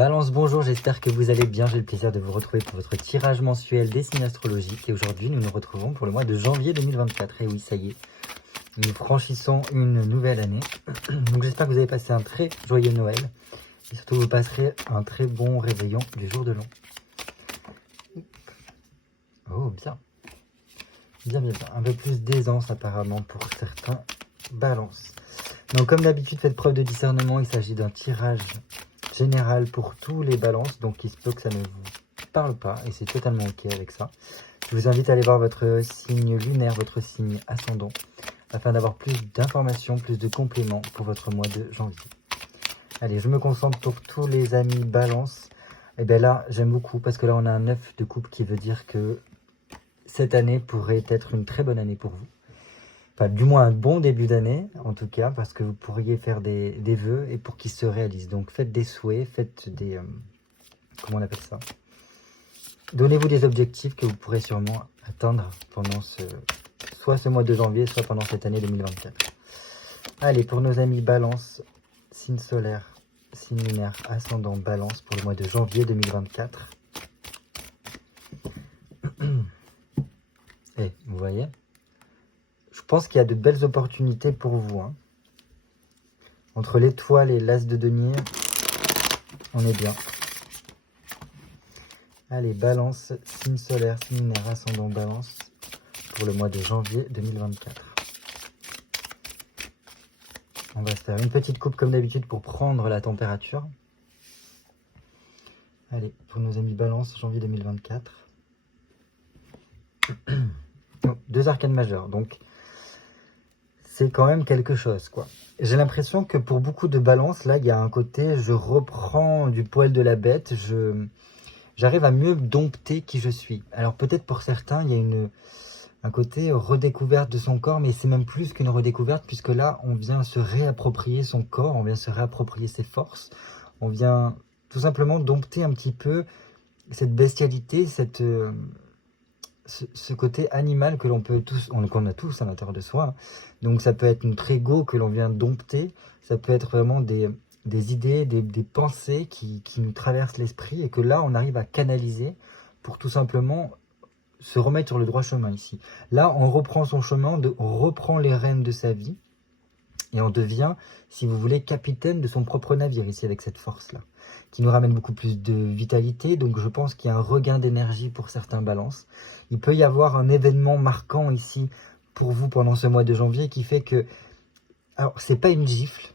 Balance, bonjour, j'espère que vous allez bien. J'ai le plaisir de vous retrouver pour votre tirage mensuel des signes astrologiques. Et aujourd'hui, nous nous retrouvons pour le mois de janvier 2024. Et oui, ça y est, nous franchissons une nouvelle année. Donc j'espère que vous avez passé un très joyeux Noël. Et surtout, vous passerez un très bon réveillon du jour de l'an. Oh, bien. Bien. Un peu plus d'aisance apparemment pour certains balances. Donc comme d'habitude, faites preuve de discernement. Il s'agit d'un tirage général pour tous les balances, donc il se peut que ça ne vous parle pas et c'est totalement ok avec ça. Je vous invite à aller voir votre signe lunaire, votre signe ascendant, afin d'avoir plus d'informations, plus de compléments pour votre mois de janvier. Allez, je me concentre pour tous les amis balance. Et bien là, j'aime beaucoup parce que là on a un 9 de coupe qui veut dire que cette année pourrait être une très bonne année pour vous. Enfin, du moins un bon début d'année, en tout cas, parce que vous pourriez faire des vœux et pour qu'ils se réalisent. Donc faites des souhaits, faites des... comment on appelle ça? Donnez-vous des objectifs que vous pourrez sûrement atteindre pendant soit ce mois de janvier, soit pendant cette année 2024. Allez, pour nos amis balance, signe solaire, signe lunaire, ascendant balance pour le mois de janvier 2024. Et vous voyez, je pense qu'il y a de belles opportunités pour vous. Hein. Entre l'étoile et l'as de denier, on est bien. Allez, balance, signe solaire, signe lunaire, ascendant balance pour le mois de janvier 2024. On va se faire une petite coupe comme d'habitude pour prendre la température. Allez, pour nos amis balance, janvier 2024. Deux arcanes majeures, donc c'est quand même quelque chose, quoi. J'ai l'impression que pour beaucoup de balances, là, il y a un côté, je reprends du poil de la bête, j'arrive à mieux dompter qui je suis. Alors peut-être pour certains, il y a un côté redécouverte de son corps, mais c'est même plus qu'une redécouverte, puisque là, on vient se réapproprier son corps, on vient se réapproprier ses forces, on vient tout simplement dompter un petit peu cette bestialité, ce côté animal que l'on peut tous, qu'on a tous à l'intérieur de soi. Donc ça peut être notre ego que l'on vient dompter, ça peut être vraiment des idées, des pensées qui nous traversent l'esprit et que là, on arrive à canaliser pour tout simplement se remettre sur le droit chemin ici. Là, on reprend son chemin, on reprend les rênes de sa vie et on devient, si vous voulez, capitaine de son propre navire ici avec cette force-là, qui nous ramène beaucoup plus de vitalité. Donc je pense qu'il y a un regain d'énergie pour certains balances. Il peut y avoir un événement marquant ici pour vous pendant ce mois de janvier qui fait que, alors c'est pas une gifle,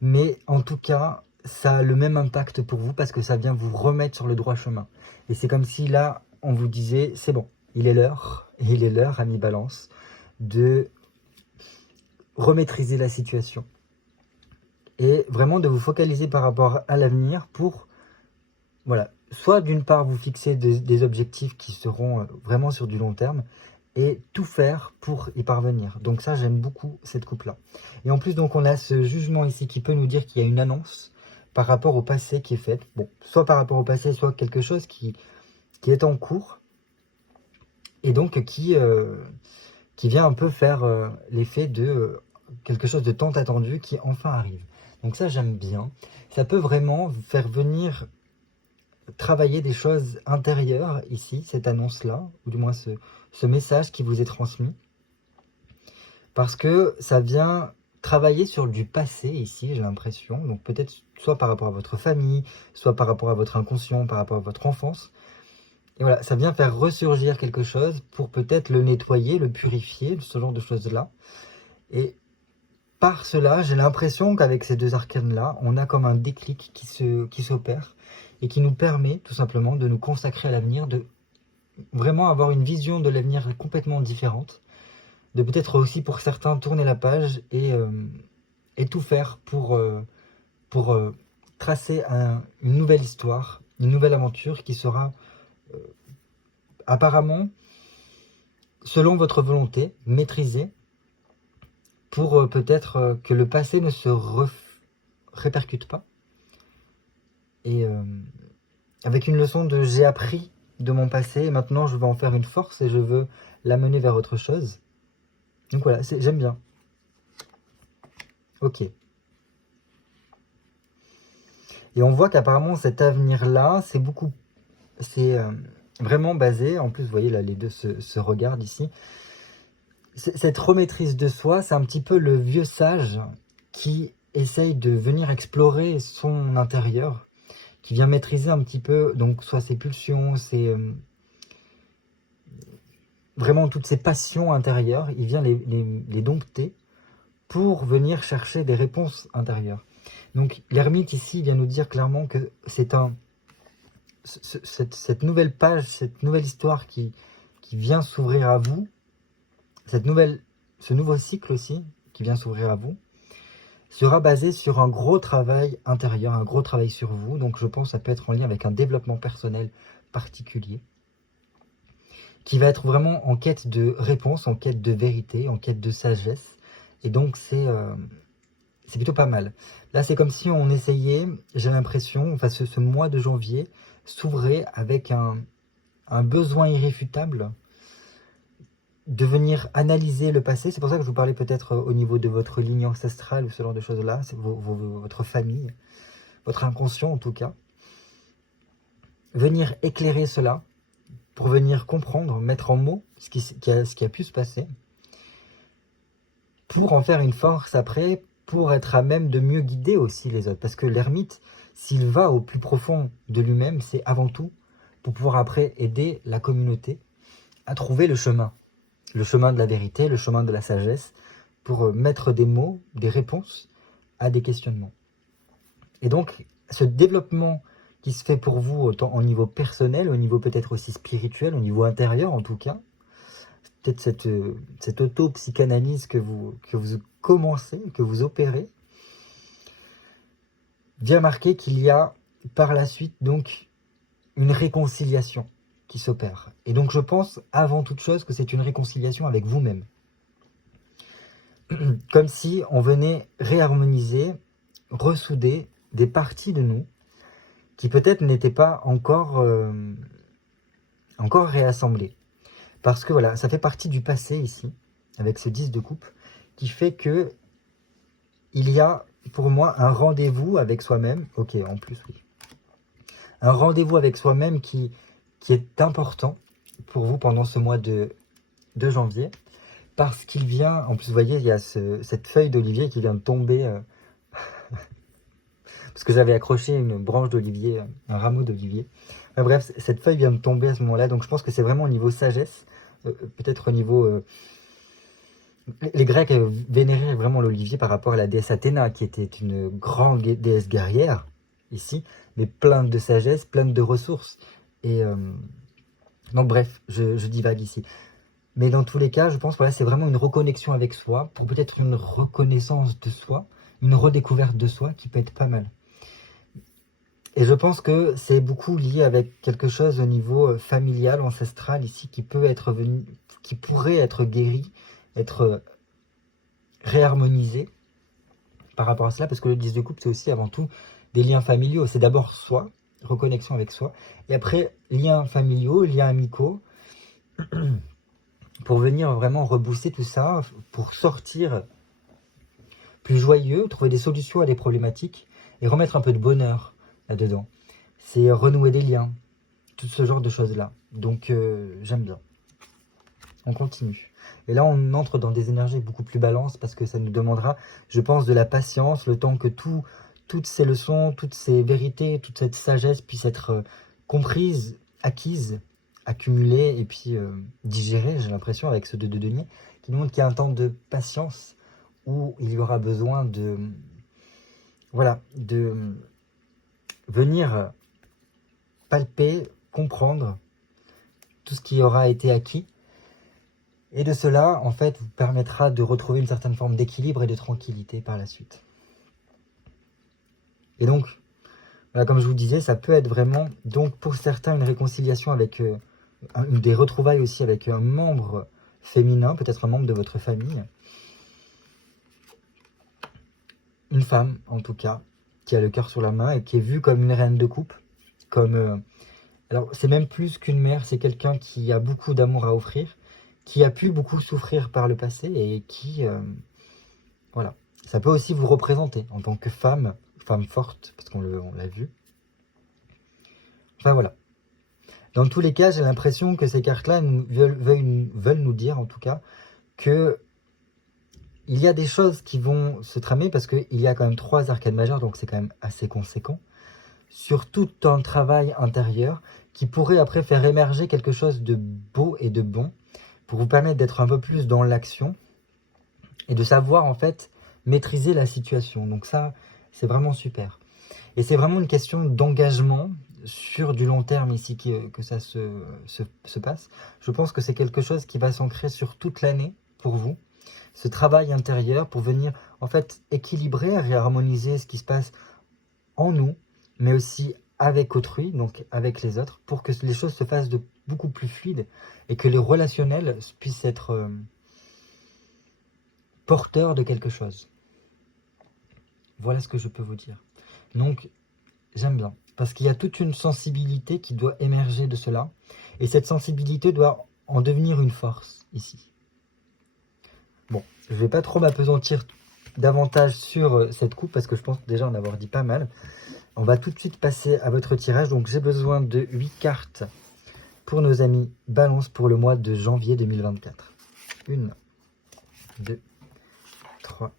mais en tout cas, ça a le même impact pour vous parce que ça vient vous remettre sur le droit chemin. Et c'est comme si là, on vous disait, c'est bon, il est l'heure, ami balance, de remaîtriser la situation. Et vraiment de vous focaliser par rapport à l'avenir pour, voilà, soit d'une part vous fixer des objectifs qui seront vraiment sur du long terme, et tout faire pour y parvenir. Donc ça, j'aime beaucoup cette coupe-là. Et en plus, donc on a ce jugement ici qui peut nous dire qu'il y a une annonce par rapport au passé qui est faite. Bon, soit par rapport au passé, soit quelque chose qui est en cours, et donc qui vient un peu faire l'effet de quelque chose de tant attendu qui enfin arrive. Donc ça, j'aime bien. Ça peut vraiment faire venir travailler des choses intérieures ici, cette annonce-là, ou du moins ce message qui vous est transmis. Parce que ça vient travailler sur du passé ici, j'ai l'impression. Donc peut-être soit par rapport à votre famille, soit par rapport à votre inconscient, par rapport à votre enfance. Et voilà, ça vient faire ressurgir quelque chose pour peut-être le nettoyer, le purifier, ce genre de choses-là. Et par cela, j'ai l'impression qu'avec ces deux arcanes-là, on a comme un déclic qui s'opère et qui nous permet tout simplement de nous consacrer à l'avenir, de vraiment avoir une vision de l'avenir complètement différente, de peut-être aussi pour certains tourner la page et tout faire pour tracer une nouvelle histoire, une nouvelle aventure qui sera apparemment, selon votre volonté, maîtrisée, pour peut-être que le passé ne se répercute pas. Et avec une leçon de j'ai appris de mon passé, et maintenant je vais en faire une force et je veux l'amener vers autre chose. Donc voilà, j'aime bien. Ok. Et on voit qu'apparemment cet avenir-là, c'est vraiment basé, en plus vous voyez là les deux se regardent ici, cette remaîtrise de soi, c'est un petit peu le vieux sage qui essaye de venir explorer son intérieur, qui vient maîtriser un petit peu, donc soit ses pulsions, vraiment toutes ses passions intérieures, il vient les dompter pour venir chercher des réponses intérieures. Donc l'ermite ici vient nous dire clairement que c'est cette nouvelle page, cette nouvelle histoire qui vient s'ouvrir à vous, ce nouveau cycle aussi qui vient s'ouvrir à vous, sera basé sur un gros travail intérieur, un gros travail sur vous. Donc je pense que ça peut être en lien avec un développement personnel particulier, qui va être vraiment en quête de réponse, en quête de vérité, en quête de sagesse. Et donc c'est plutôt pas mal. Là c'est comme si on essayait, j'ai l'impression, enfin ce mois de janvier s'ouvrait avec un besoin irréfutable de venir analyser le passé. C'est pour ça que je vous parlais peut-être au niveau de votre ligne ancestrale ou ce genre de choses-là, c'est votre famille, votre inconscient en tout cas. Venir éclairer cela, pour venir comprendre, mettre en mots ce qui a pu se passer, pour en faire une force après, pour être à même de mieux guider aussi les autres. Parce que l'ermite, s'il va au plus profond de lui-même, c'est avant tout pour pouvoir après aider la communauté à trouver le chemin de la vérité, le chemin de la sagesse, pour mettre des mots, des réponses à des questionnements. Et donc, ce développement qui se fait pour vous, autant au niveau personnel, au niveau peut-être aussi spirituel, au niveau intérieur en tout cas, peut-être cette auto-psychanalyse que vous commencez, que vous opérez, vient marquer qu'il y a par la suite donc une réconciliation qui s'opère. Et donc je pense avant toute chose que c'est une réconciliation avec vous-même. Comme si on venait réharmoniser, ressouder des parties de nous qui peut-être n'étaient pas encore réassemblées. Parce que voilà, ça fait partie du passé ici, avec ce 10 de coupe, qui fait que il y a pour moi un rendez-vous avec soi-même. Ok, en plus oui. Un rendez-vous avec soi-même qui est important pour vous pendant ce mois de janvier. Parce qu'il vient, en plus vous voyez, il y a cette feuille d'olivier qui vient de tomber. Parce que j'avais accroché une branche d'olivier, un rameau d'olivier. Bref, cette feuille vient de tomber à ce moment-là. Donc je pense que c'est vraiment au niveau sagesse. Peut-être au niveau... les Grecs vénéraient vraiment l'olivier par rapport à la déesse Athéna, qui était une grande déesse guerrière, ici, mais pleine de sagesse, pleine de ressources. Et donc bref, je divague ici. Mais dans tous les cas, je pense que voilà, c'est vraiment une reconnexion avec soi, pour peut-être une reconnaissance de soi, une redécouverte de soi qui peut être pas mal. Et je pense que c'est beaucoup lié avec quelque chose au niveau familial, ancestral ici, qui pourrait être guéri, être réharmonisé par rapport à cela, parce que le 10 de coupe, c'est aussi avant tout des liens familiaux. C'est d'abord soi, reconnexion avec soi, et après liens familiaux, liens amicaux, pour venir vraiment rebooster tout ça, pour sortir plus joyeux, trouver des solutions à des problématiques, et remettre un peu de bonheur là-dedans. C'est renouer des liens, tout ce genre de choses-là. Donc j'aime bien. On continue. Et là, on entre dans des énergies beaucoup plus balances parce que ça nous demandera, je pense, de la patience, le temps que toutes ces leçons, toutes ces vérités, toute cette sagesse puisse être comprise, acquise, accumulée et puis digérée, j'ai l'impression, avec ce 2 de denier, qui nous montre qu'il y a un temps de patience où il y aura besoin de, voilà, de venir palper, comprendre tout ce qui aura été acquis. Et de cela, en fait, vous permettra de retrouver une certaine forme d'équilibre et de tranquillité par la suite. Et donc, voilà, comme je vous disais, ça peut être vraiment, donc pour certains, une réconciliation avec, des retrouvailles aussi avec un membre féminin, peut-être un membre de votre famille. Une femme, en tout cas, qui a le cœur sur la main et qui est vue comme une reine de coupe. Comme, alors, c'est même plus qu'une mère, c'est quelqu'un qui a beaucoup d'amour à offrir, qui a pu beaucoup souffrir par le passé et qui, voilà. Ça peut aussi vous représenter en tant que femme femme forte, parce qu'on l'a vu. Enfin voilà. Dans tous les cas, j'ai l'impression que ces cartes-là veulent nous dire, en tout cas, que il y a des choses qui vont se tramer, parce qu'il y a quand même 3 arcades majeures, donc c'est quand même assez conséquent, sur tout un travail intérieur, qui pourrait après faire émerger quelque chose de beau et de bon, pour vous permettre d'être un peu plus dans l'action, et de savoir en fait maîtriser la situation. Donc ça, c'est vraiment super. Et c'est vraiment une question d'engagement sur du long terme ici que ça se passe. Je pense que c'est quelque chose qui va s'ancrer sur toute l'année pour vous. Ce travail intérieur pour venir en fait équilibrer, réharmoniser ce qui se passe en nous, mais aussi avec autrui, donc avec les autres, pour que les choses se fassent de beaucoup plus fluides et que les relationnels puissent être porteurs de quelque chose. Voilà ce que je peux vous dire. Donc, j'aime bien, parce qu'il y a toute une sensibilité qui doit émerger de cela, et cette sensibilité doit en devenir une force, ici. Bon, je ne vais pas trop m'apesantir davantage sur cette coupe, parce que je pense déjà en avoir dit pas mal. On va tout de suite passer à votre tirage, donc j'ai besoin de 8 cartes pour nos amis Balance pour le mois de janvier 2024. 1, 2, 3,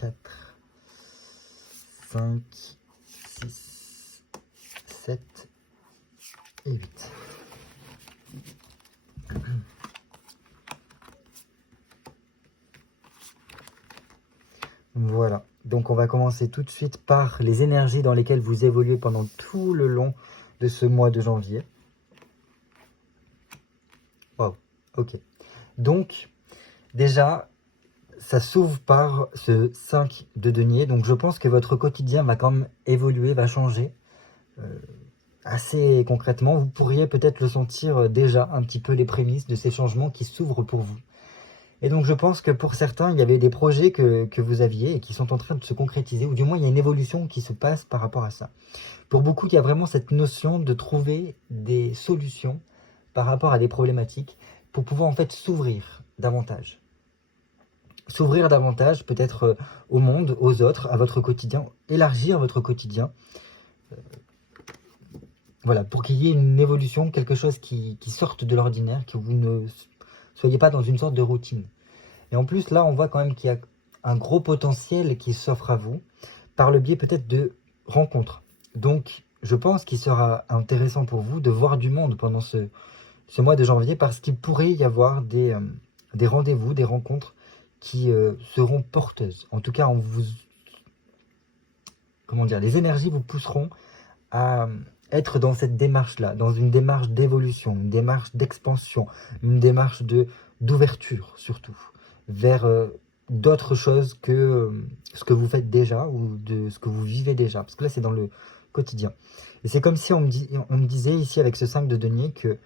4, 5, 6, 7 et 8. Voilà, donc on va commencer tout de suite par les énergies dans lesquelles vous évoluez pendant tout le long de ce mois de janvier. Wow, ok. Donc, déjà, ça s'ouvre par ce 5 de denier, donc je pense que votre quotidien va quand même évoluer, va changer. Assez concrètement, vous pourriez peut-être le sentir déjà un petit peu les prémices de ces changements qui s'ouvrent pour vous. Et donc je pense que pour certains, il y avait des projets que vous aviez et qui sont en train de se concrétiser, ou du moins il y a une évolution qui se passe par rapport à ça. Pour beaucoup, il y a vraiment cette notion de trouver des solutions par rapport à des problématiques pour pouvoir en fait s'ouvrir davantage. S'ouvrir davantage peut-être au monde, aux autres, à votre quotidien, élargir votre quotidien. Voilà, pour qu'il y ait une évolution, quelque chose qui sorte de l'ordinaire, que vous ne soyez pas dans une sorte de routine. Et en plus, là, on voit quand même qu'il y a un gros potentiel qui s'offre à vous, par le biais peut-être de rencontres. Donc, je pense qu'il sera intéressant pour vous de voir du monde pendant ce mois de janvier, parce qu'il pourrait y avoir des rendez-vous, des rencontres qui seront porteuses. En tout cas, les énergies vous pousseront à être dans cette démarche-là, dans une démarche d'évolution, une démarche d'expansion, une démarche d'ouverture surtout, vers d'autres choses que ce que vous faites déjà ou de ce que vous vivez déjà. Parce que là, c'est dans le quotidien. Et c'est comme si on me disait ici avec ce 5 de denier que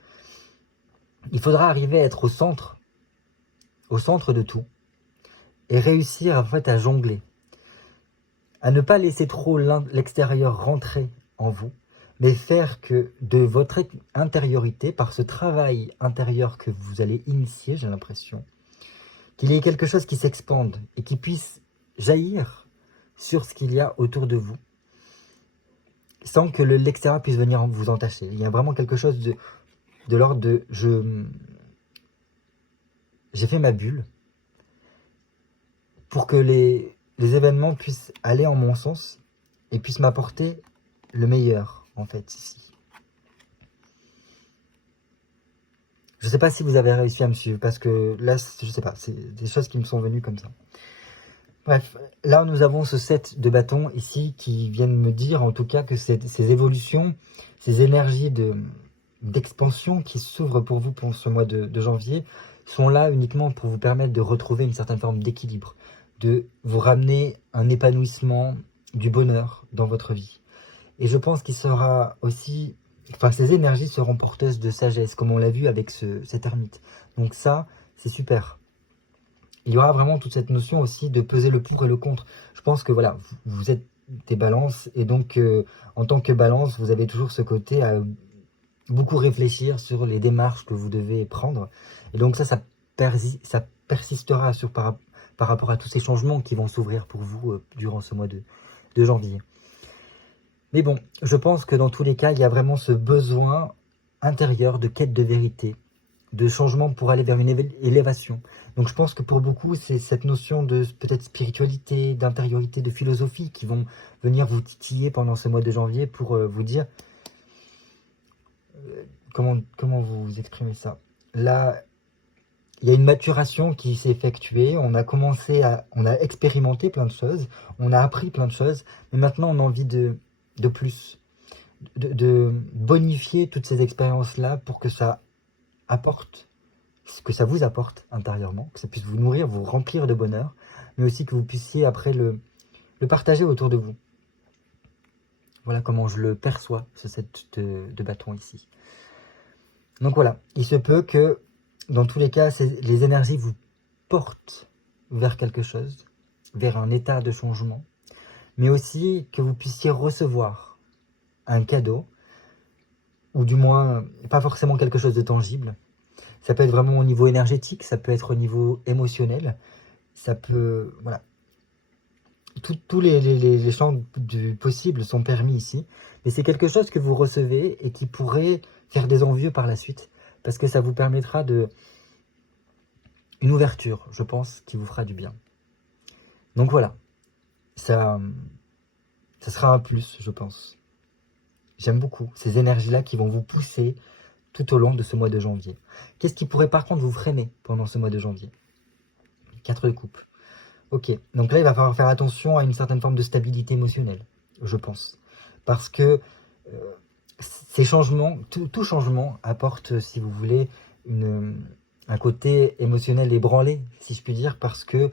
il faudra arriver à être au centre de tout et réussir en fait à jongler, à ne pas laisser trop l'extérieur rentrer en vous, mais faire que de votre intériorité, par ce travail intérieur que vous allez initier, j'ai l'impression, qu'il y ait quelque chose qui s'expande et qui puisse jaillir sur ce qu'il y a autour de vous, sans que l'extérieur puisse venir vous entacher. Il y a vraiment quelque chose de l'ordre de j'ai fait ma bulle pour que les événements puissent aller en mon sens et puissent m'apporter le meilleur, en fait, ici. Je ne sais pas si vous avez réussi à me suivre, parce que là, je ne sais pas, c'est des choses qui me sont venues comme ça. Bref, là, nous avons ce 7 de bâton ici qui viennent me dire, en tout cas, que ces évolutions, ces énergies d'expansion qui s'ouvrent pour vous pour ce mois de janvier, sont là uniquement pour vous permettre de retrouver une certaine forme d'équilibre, de vous ramener un épanouissement, du bonheur dans votre vie. Et je pense qu'il sera aussi... Enfin, ces énergies seront porteuses de sagesse, comme on l'a vu avec cet ermite. Donc ça, c'est super. Il y aura vraiment toute cette notion aussi de peser le pour et le contre. Je pense que voilà, vous êtes des balances, et donc en tant que balance, vous avez toujours ce côté à beaucoup réfléchir sur les démarches que vous devez prendre. Et donc ça persistera par rapport à tous ces changements qui vont s'ouvrir pour vous durant ce mois de de janvier. Mais bon, je pense que dans tous les cas, il y a vraiment ce besoin intérieur de quête de vérité, de changement pour aller vers une élévation. Donc je pense que pour beaucoup, c'est cette notion de peut-être spiritualité, d'intériorité, de philosophie qui vont venir vous titiller pendant ce mois de janvier pour vous dire... comment vous exprimez ça? Là, il y a une maturation qui s'est effectuée, on a expérimenté plein de choses, on a appris plein de choses, mais maintenant on a envie de plus, de bonifier toutes ces expériences-là pour que ça apporte, que ça vous apporte intérieurement, que ça puisse vous nourrir, vous remplir de bonheur, mais aussi que vous puissiez après le partager autour de vous. Voilà comment je le perçois, ce set de bâtons ici. Donc voilà, il se peut que dans tous les cas, les énergies vous portent vers quelque chose, vers un état de changement, mais aussi que vous puissiez recevoir un cadeau, ou du moins pas forcément quelque chose de tangible. Ça peut être vraiment au niveau énergétique, ça peut être au niveau émotionnel, ça peut... Voilà. Tous les champs du possible sont permis ici, mais c'est quelque chose que vous recevez et qui pourrait faire des envieux par la suite, parce que ça vous permettra une ouverture, je pense, qui vous fera du bien. Donc voilà, ça sera un plus, je pense. J'aime beaucoup ces énergies-là qui vont vous pousser tout au long de ce mois de janvier. Qu'est-ce qui pourrait par contre vous freiner pendant ce mois de janvier? 4 de coupe. Ok, donc là il va falloir faire attention à une certaine forme de stabilité émotionnelle, je pense. Parce que ces changements, tout changement apporte, si vous voulez, un côté émotionnel ébranlé, si je puis dire, parce que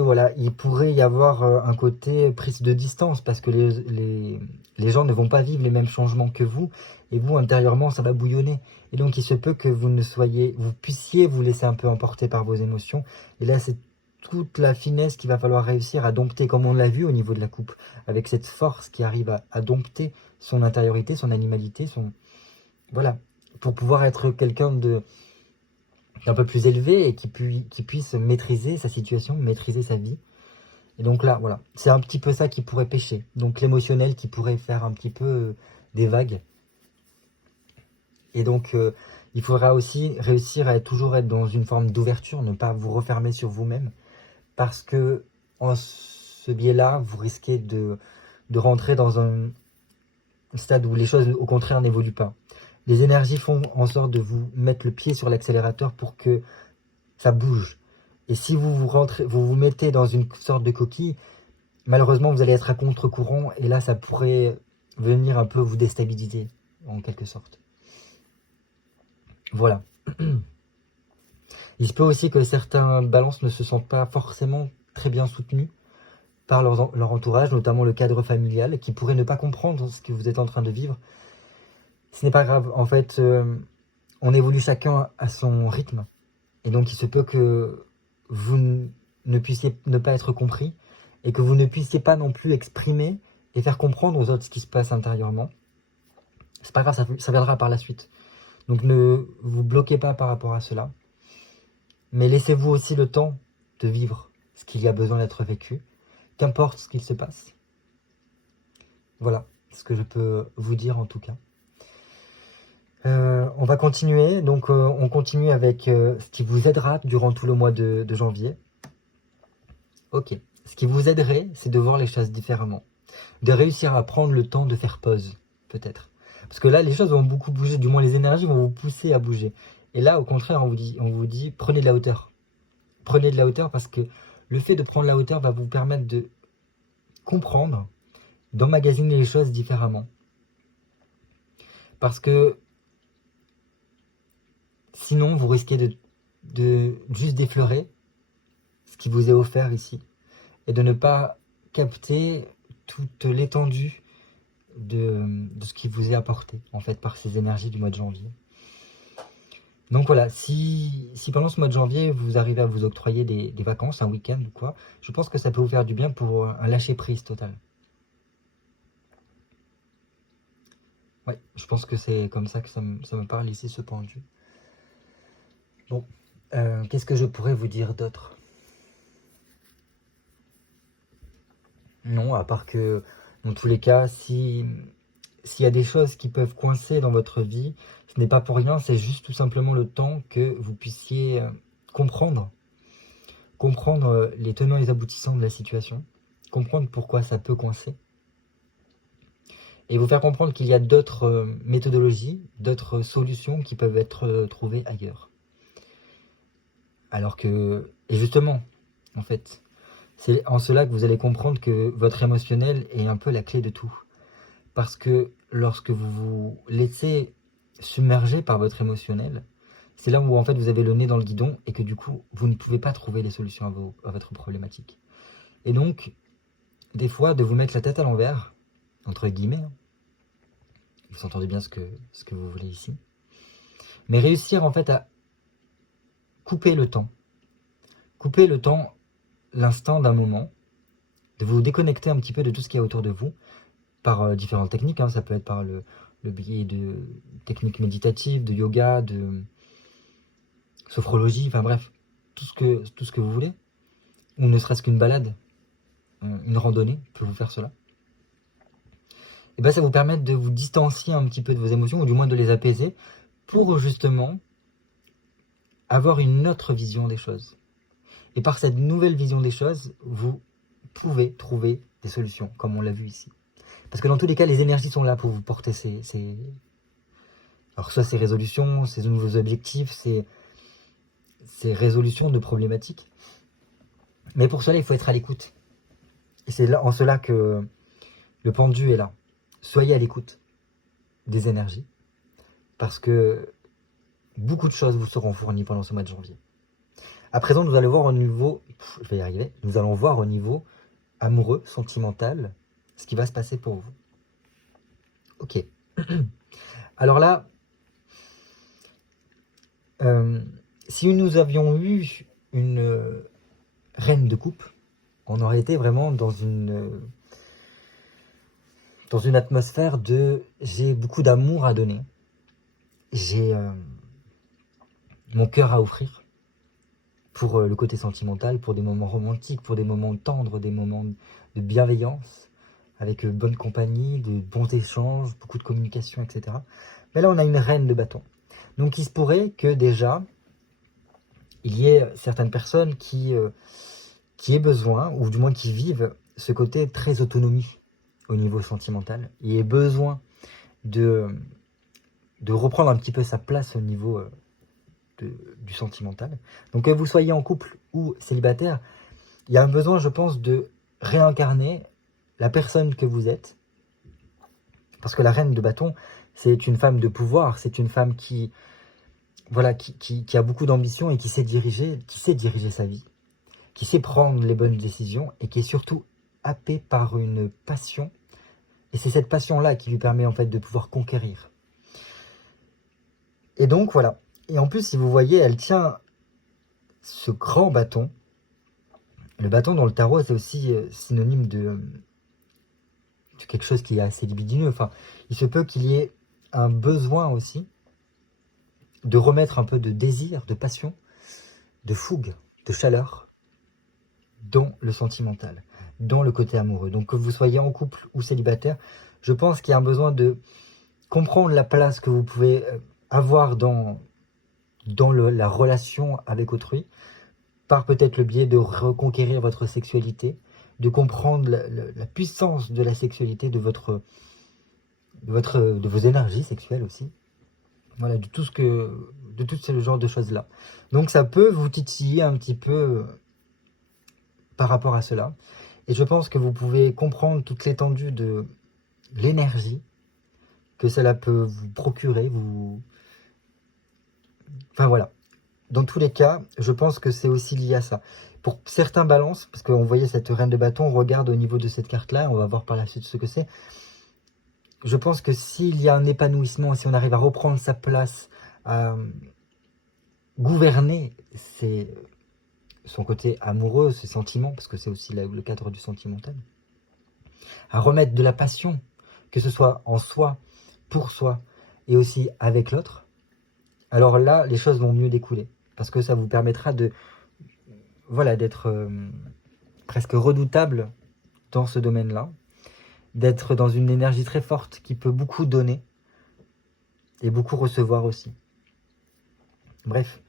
voilà, il pourrait y avoir un côté prise de distance, parce que les gens ne vont pas vivre les mêmes changements que vous, et vous, intérieurement, ça va bouillonner. Et donc, il se peut que vous puissiez vous laisser un peu emporter par vos émotions. Et là, c'est toute la finesse qu'il va falloir réussir à dompter, comme on l'a vu au niveau de la coupe, avec cette force qui arrive à dompter son intériorité, son animalité, voilà, pour pouvoir être quelqu'un d'un peu plus élevé et qui puisse maîtriser sa situation, maîtriser sa vie. Et donc là, voilà, c'est un petit peu ça qui pourrait pêcher. Donc l'émotionnel qui pourrait faire un petit peu des vagues. Et donc, il faudra aussi réussir à toujours être dans une forme d'ouverture, ne pas vous refermer sur vous-même. Parce que, en ce biais-là, vous risquez de rentrer dans un stade où les choses, au contraire, n'évoluent pas. Les énergies font en sorte de vous mettre le pied sur l'accélérateur pour que ça bouge. Et si vous vous mettez dans une sorte de coquille, malheureusement, vous allez être à contre-courant, et là, ça pourrait venir un peu vous déstabiliser, en quelque sorte. Voilà. Il se peut aussi que certains balances ne se sentent pas forcément très bien soutenus par leur entourage, notamment le cadre familial, qui pourrait ne pas comprendre ce que vous êtes en train de vivre. Ce n'est pas grave, en fait, on évolue chacun à son rythme, et donc il se peut que vous ne puissiez ne pas être compris, et que vous ne puissiez pas non plus exprimer et faire comprendre aux autres ce qui se passe intérieurement. C'est pas grave, ça viendra par la suite. Donc ne vous bloquez pas par rapport à cela, mais laissez-vous aussi le temps de vivre ce qu'il y a besoin d'être vécu, qu'importe ce qu'il se passe. Voilà ce que je peux vous dire en tout cas. On va continuer, donc on continue avec ce qui vous aidera durant tout le mois de janvier. Ok, ce qui vous aiderait, c'est de voir les choses différemment, de réussir à prendre le temps de faire pause, peut-être. Parce que là, les choses vont beaucoup bouger, du moins les énergies vont vous pousser à bouger. Et là, au contraire, on vous dit prenez de la hauteur. Prenez de la hauteur parce que le fait de prendre la hauteur va vous permettre de comprendre, d'emmagasiner les choses différemment. Parce que sinon, vous risquez de juste d'effleurer ce qui vous est offert ici et de ne pas capter toute l'étendue de ce qui vous est apporté en fait par ces énergies du mois de janvier. Donc voilà, si pendant ce mois de janvier vous arrivez à vous octroyer des vacances, un week-end ou quoi, je pense que ça peut vous faire du bien pour un lâcher-prise total. Ouais, je pense que c'est comme ça que ça me parle ici, ce pendu. Bon, qu'est-ce que je pourrais vous dire d'autre? Non, à part que, dans tous les cas, s'il y a des choses qui peuvent coincer dans votre vie, ce n'est pas pour rien, c'est juste tout simplement le temps que vous puissiez comprendre, les tenants et les aboutissants de la situation, comprendre pourquoi ça peut coincer, et vous faire comprendre qu'il y a d'autres méthodologies, d'autres solutions qui peuvent être trouvées ailleurs. Alors que, et justement, en fait, c'est en cela que vous allez comprendre que votre émotionnel est un peu la clé de tout. Parce que lorsque vous vous laissez submerger par votre émotionnel, c'est là où en fait vous avez le nez dans le guidon et que du coup vous ne pouvez pas trouver les solutions à votre problématique. Et donc, des fois, de vous mettre la tête à l'envers, entre guillemets, hein, vous entendez bien ce que vous voulez ici, mais réussir en fait à couper le temps, l'instant d'un moment, de vous déconnecter un petit peu de tout ce qu'il y a autour de vous, par différentes techniques, hein, ça peut être par le biais de techniques méditatives, de yoga, de sophrologie, enfin bref, tout ce que vous voulez, ou ne serait-ce qu'une balade, une randonnée peut vous faire cela. Et bien ça vous permet de vous distancier un petit peu de vos émotions, ou du moins de les apaiser, pour justement avoir une autre vision des choses. Et par cette nouvelle vision des choses, vous pouvez trouver des solutions, comme on l'a vu ici. Parce que dans tous les cas, les énergies sont là pour vous porter alors soit ces résolutions, ces nouveaux objectifs, ces résolutions de problématiques. Mais pour cela, il faut être à l'écoute. Et c'est là, en cela que le pendu est là. Soyez à l'écoute des énergies, parce que beaucoup de choses vous seront fournies pendant ce mois de janvier. À présent, nous allons voir au niveau, je vais y arriver, nous allons voir au niveau amoureux, sentimental, ce qui va se passer pour vous. Ok. Alors là, si nous avions eu une reine de coupe, on aurait été vraiment dans une atmosphère de j'ai beaucoup d'amour à donner, j'ai mon cœur à offrir pour le côté sentimental, pour des moments romantiques, pour des moments tendres, des moments de bienveillance, avec bonne compagnie, de bons échanges, beaucoup de communication, etc. Mais là, on a une reine de bâton. Donc il se pourrait que déjà, il y ait certaines personnes qui aient besoin, ou du moins qui vivent ce côté très autonomie au niveau sentimental, et aient besoin de reprendre un petit peu sa place au niveau du sentimental. Donc que vous soyez en couple ou célibataire, il y a un besoin, je pense, de réincarner la personne que vous êtes. Parce que la reine de bâton, c'est une femme de pouvoir, c'est une femme qui a beaucoup d'ambition et qui sait diriger sa vie, qui sait prendre les bonnes décisions et qui est surtout happée par une passion. Et c'est cette passion-là qui lui permet en fait de pouvoir conquérir. Et donc voilà. Et en plus, si vous voyez, elle tient ce grand bâton. Le bâton dans le tarot, c'est aussi synonyme de quelque chose qui est assez libidineux. Enfin, il se peut qu'il y ait un besoin aussi de remettre un peu de désir, de passion, de fougue, de chaleur dans le sentimental, dans le côté amoureux. Donc que vous soyez en couple ou célibataire, je pense qu'il y a un besoin de comprendre la place que vous pouvez avoir dans la relation avec autrui, par peut-être le biais de reconquérir votre sexualité, de comprendre la puissance de la sexualité, de vos énergies sexuelles aussi. Voilà, de tout ce genre de choses-là. Donc ça peut vous titiller un petit peu par rapport à cela. Et je pense que vous pouvez comprendre toute l'étendue de l'énergie que cela peut vous procurer. Enfin voilà. Dans tous les cas, je pense que c'est aussi lié à ça. Pour certains balances, parce qu'on voyait cette reine de bâton, on regarde au niveau de cette carte-là, on va voir par la suite ce que c'est. Je pense que s'il y a un épanouissement, si on arrive à reprendre sa place, à gouverner son côté amoureux, ses sentiments, parce que c'est aussi le cadre du sentimental, à remettre de la passion, que ce soit en soi, pour soi, et aussi avec l'autre, alors là, les choses vont mieux découler. Parce que ça vous permettra d'être presque redoutable dans ce domaine-là, d'être dans une énergie très forte qui peut beaucoup donner et beaucoup recevoir aussi. Bref,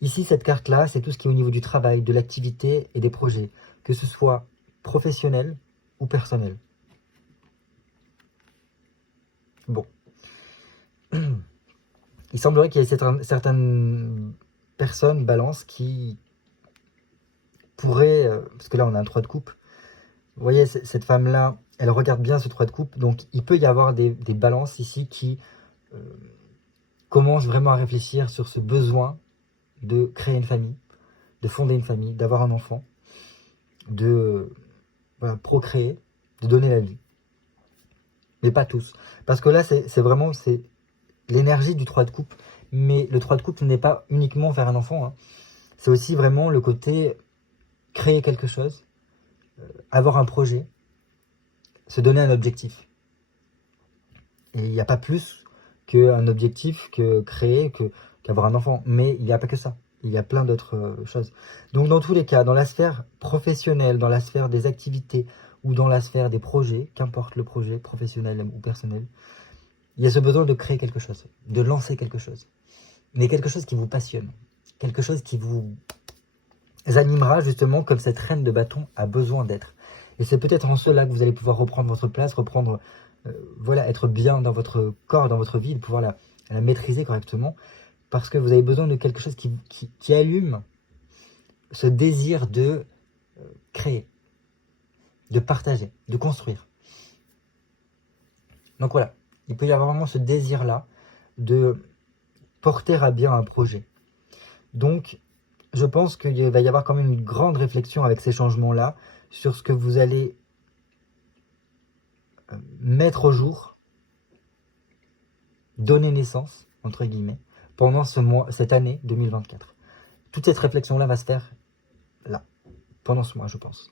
ici cette carte-là, c'est tout ce qui est au niveau du travail, de l'activité et des projets, que ce soit professionnel ou personnel. Bon. Il semblerait qu'il y ait certaines personnes, balance, qui pourraient, parce que là on a un 3 de coupe, vous voyez cette femme-là, elle regarde bien ce 3 de coupe, donc il peut y avoir des balances ici qui commencent vraiment à réfléchir sur ce besoin de créer une famille, de fonder une famille, d'avoir un enfant, de procréer, de donner la vie. Mais pas tous. Parce que là, c'est vraiment l'énergie du 3 de coupe. Mais le 3 de coupe n'est pas uniquement faire un enfant. Hein. C'est aussi vraiment le côté créer quelque chose, avoir un projet, se donner un objectif. Et il n'y a pas plus qu'un objectif, que créer, qu'avoir un enfant. Mais il n'y a pas que ça. Il y a plein d'autres choses. Donc dans tous les cas, dans la sphère professionnelle, dans la sphère des activités ou dans la sphère des projets, qu'importe le projet, professionnel ou personnel, il y a ce besoin de créer quelque chose, de lancer quelque chose. Mais quelque chose qui vous passionne, quelque chose qui vous animera justement comme cette reine de bâton a besoin d'être. Et c'est peut-être en cela que vous allez pouvoir reprendre votre place, reprendre, être bien dans votre corps, dans votre vie, de pouvoir la maîtriser correctement, parce que vous avez besoin de quelque chose qui allume ce désir de créer, de partager, de construire. Donc voilà, il peut y avoir vraiment ce désir-là de porter à bien un projet. Donc, je pense qu'il va y avoir quand même une grande réflexion avec ces changements-là sur ce que vous allez mettre au jour, donner naissance, entre guillemets, pendant cette année 2024. Toute cette réflexion-là va se faire là, pendant ce mois, je pense.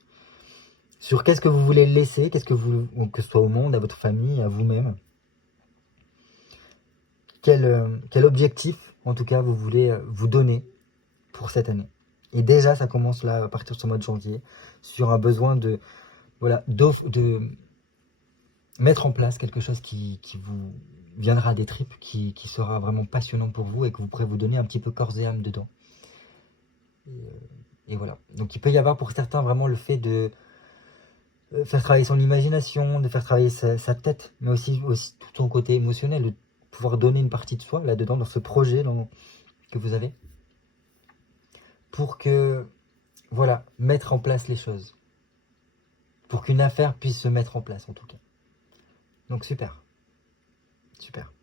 Sur qu'est-ce que vous voulez laisser, que ce soit au monde, à votre famille, à vous-même. Quel objectif, en tout cas, vous voulez vous donner pour cette année. Et déjà, ça commence là, à partir de ce mois de janvier, sur un besoin de mettre en place quelque chose qui vous viendra des tripes, qui sera vraiment passionnant pour vous et que vous pourrez vous donner un petit peu corps et âme dedans. Et voilà. Donc il peut y avoir pour certains vraiment le fait de faire travailler son imagination, de faire travailler sa tête, mais aussi tout son côté émotionnel, de pouvoir donner une partie de soi là-dedans, dans ce projet que vous avez, pour que, voilà, mettre en place les choses. Pour qu'une affaire puisse se mettre en place, en tout cas. Donc super. Super.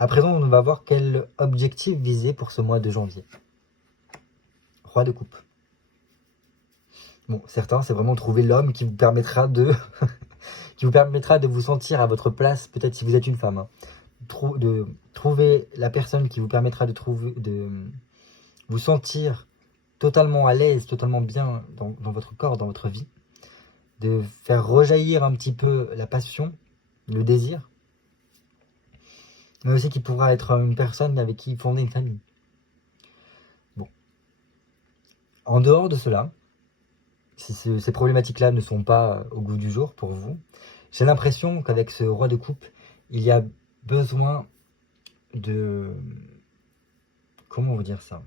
À présent, on va voir quel objectif viser pour ce mois de janvier. Roi de coupe. Bon, certains, c'est vraiment trouver l'homme qui vous permettra de vous sentir à votre place, peut-être si vous êtes une femme. Hein. De trouver la personne qui vous permettra de vous sentir totalement à l'aise, totalement bien dans votre corps, dans votre vie. De faire rejaillir un petit peu la passion, le désir. Mais aussi qui pourra être une personne avec qui fonder une famille. Bon. En dehors de cela, si ces problématiques-là ne sont pas au goût du jour pour vous, j'ai l'impression qu'avec ce roi de coupe, il y a besoin de... Comment vous dire ça?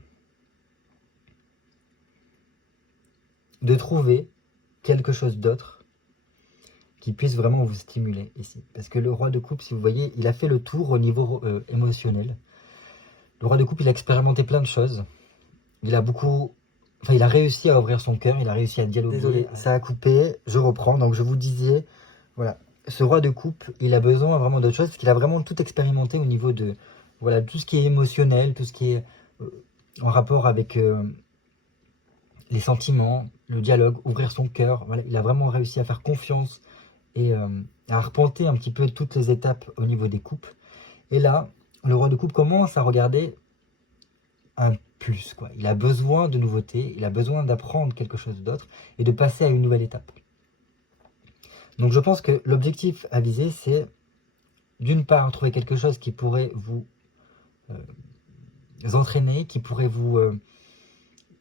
De trouver quelque chose d'autre qui puisse vraiment vous stimuler ici. Parce que le roi de coupe, si vous voyez, il a fait le tour au niveau émotionnel. Le roi de coupe, il a expérimenté plein de choses. Il a réussi à ouvrir son cœur, il a réussi à dialoguer. Désolé, ça a coupé, je reprends. Donc je vous disais, voilà, ce roi de coupe, il a besoin vraiment d'autre chose, parce qu'il a vraiment tout expérimenté au niveau de, voilà, tout ce qui est émotionnel, tout ce qui est en rapport avec les sentiments, le dialogue, ouvrir son cœur. Voilà, il a vraiment réussi à faire confiance et à arpenter un petit peu toutes les étapes au niveau des coupes. Et là, le roi de coupe commence à regarder un plus, quoi. Il a besoin de nouveautés, il a besoin d'apprendre quelque chose d'autre et de passer à une nouvelle étape. Donc je pense que l'objectif à viser, c'est d'une part trouver quelque chose qui pourrait vous entraîner, qui pourrait vous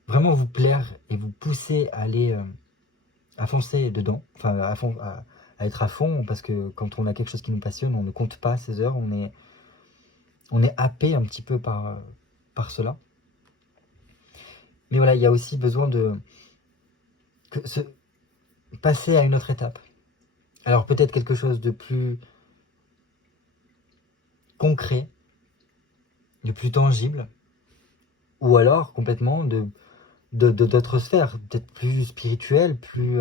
vraiment vous plaire et vous pousser à aller à foncer dedans, enfin à être à fond, parce que quand on a quelque chose qui nous passionne, on ne compte pas ces heures, on est happé un petit peu par cela. Mais voilà, il y a aussi besoin de passer à une autre étape. Alors peut-être quelque chose de plus concret, de plus tangible, ou alors complètement d'autres sphères, peut-être plus spirituelles, plus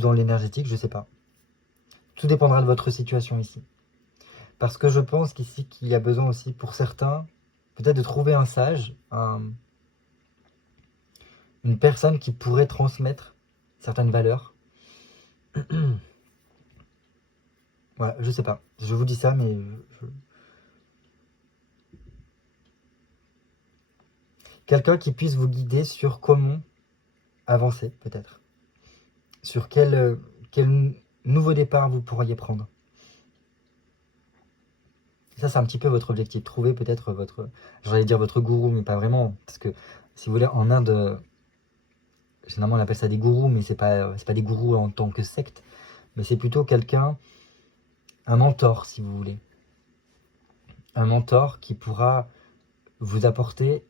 dans l'énergétique, je sais pas. Tout dépendra de votre situation ici. Parce que je pense qu'ici, qu'il y a besoin aussi pour certains, peut-être de trouver un sage, une personne qui pourrait transmettre certaines valeurs. Voilà, je sais pas. Je vous dis ça, mais quelqu'un qui puisse vous guider sur comment avancer, peut-être. Sur quel nouveau départ vous pourriez prendre. Ça, c'est un petit peu votre objectif. Trouver peut-être j'allais dire votre gourou, mais pas vraiment. Parce que, si vous voulez, en Inde, généralement on appelle ça des gourous, mais c'est pas des gourous en tant que secte. Mais c'est plutôt quelqu'un, un mentor, si vous voulez. Un mentor qui pourra vous apporter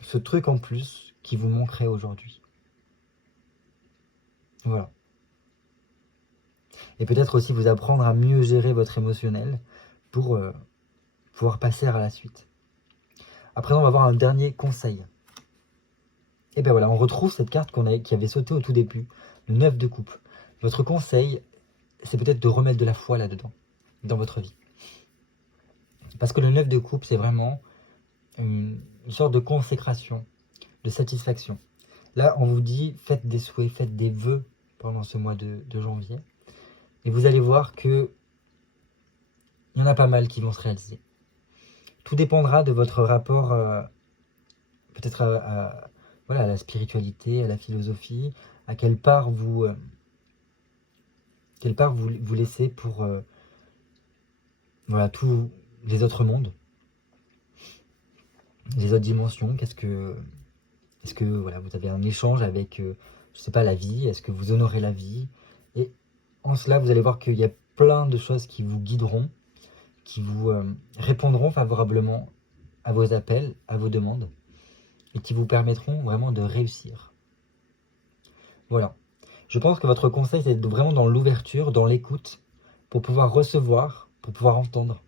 ce truc en plus qui vous manquerait aujourd'hui. Voilà. Et peut-être aussi vous apprendre à mieux gérer votre émotionnel pour pouvoir passer à la suite. Après, on va voir un dernier conseil. Et bien voilà, on retrouve cette carte qui avait sauté au tout début, le 9 de coupe. Votre conseil, c'est peut-être de remettre de la foi là-dedans, dans votre vie. Parce que le 9 de coupe, c'est vraiment une sorte de consécration, de satisfaction. Là, on vous dit, faites des souhaits, faites des vœux pendant ce mois de janvier. Et vous allez voir que il y en a pas mal qui vont se réaliser. Tout dépendra de votre rapport peut-être voilà, à la spiritualité, à la philosophie, à quelle part vous laissez pour voilà, tous les autres mondes, les autres dimensions. Est-ce que voilà, vous avez un échange avec, je sais pas, la vie? Est-ce que vous honorez la vie? Et en cela, vous allez voir qu'il y a plein de choses qui vous guideront, qui vous répondront favorablement à vos appels, à vos demandes, et qui vous permettront vraiment de réussir. Voilà. Je pense que votre conseil, c'est vraiment dans l'ouverture, dans l'écoute, pour pouvoir recevoir, pour pouvoir entendre.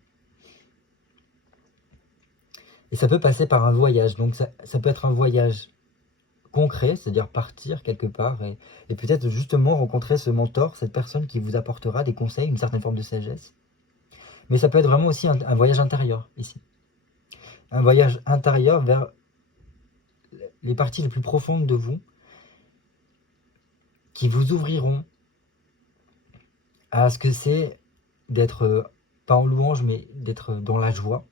Et ça peut passer par un voyage. Donc ça peut être un voyage concret, c'est-à-dire partir quelque part et peut-être justement rencontrer ce mentor, cette personne qui vous apportera des conseils, une certaine forme de sagesse. Mais ça peut être vraiment aussi un voyage intérieur, ici. Un voyage intérieur vers les parties les plus profondes de vous, qui vous ouvriront à ce que c'est d'être, pas en louange, mais d'être dans la joie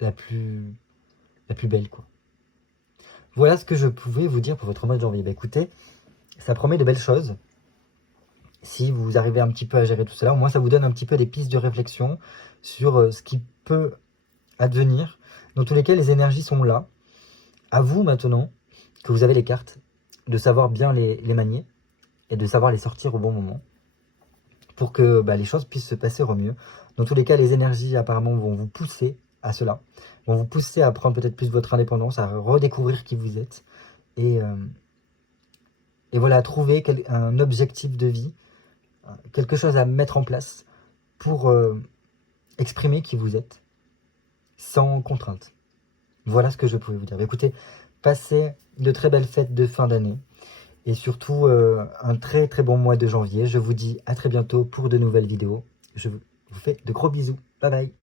la plus belle, quoi. Voilà ce que je pouvais vous dire pour votre mois de janvier. Bah, écoutez, ça promet de belles choses. Si vous arrivez un petit peu à gérer tout cela, au moins ça vous donne un petit peu des pistes de réflexion sur ce qui peut advenir. Dans tous les cas, les énergies sont là. À vous maintenant, que vous avez les cartes, de savoir bien les manier et de savoir les sortir au bon moment pour que les choses puissent se passer au mieux. Dans tous les cas, les énergies apparemment vont vous pousser à cela, vont vous pousser à prendre peut-être plus votre indépendance, à redécouvrir qui vous êtes et voilà, à trouver un objectif de vie, quelque chose à mettre en place pour exprimer qui vous êtes sans contrainte. Voilà ce que je pouvais vous dire. Écoutez, passez de très belles fêtes de fin d'année et surtout un très très bon mois de janvier. Je vous dis à très bientôt pour de nouvelles vidéos. Je vous fais de gros bisous. Bye bye.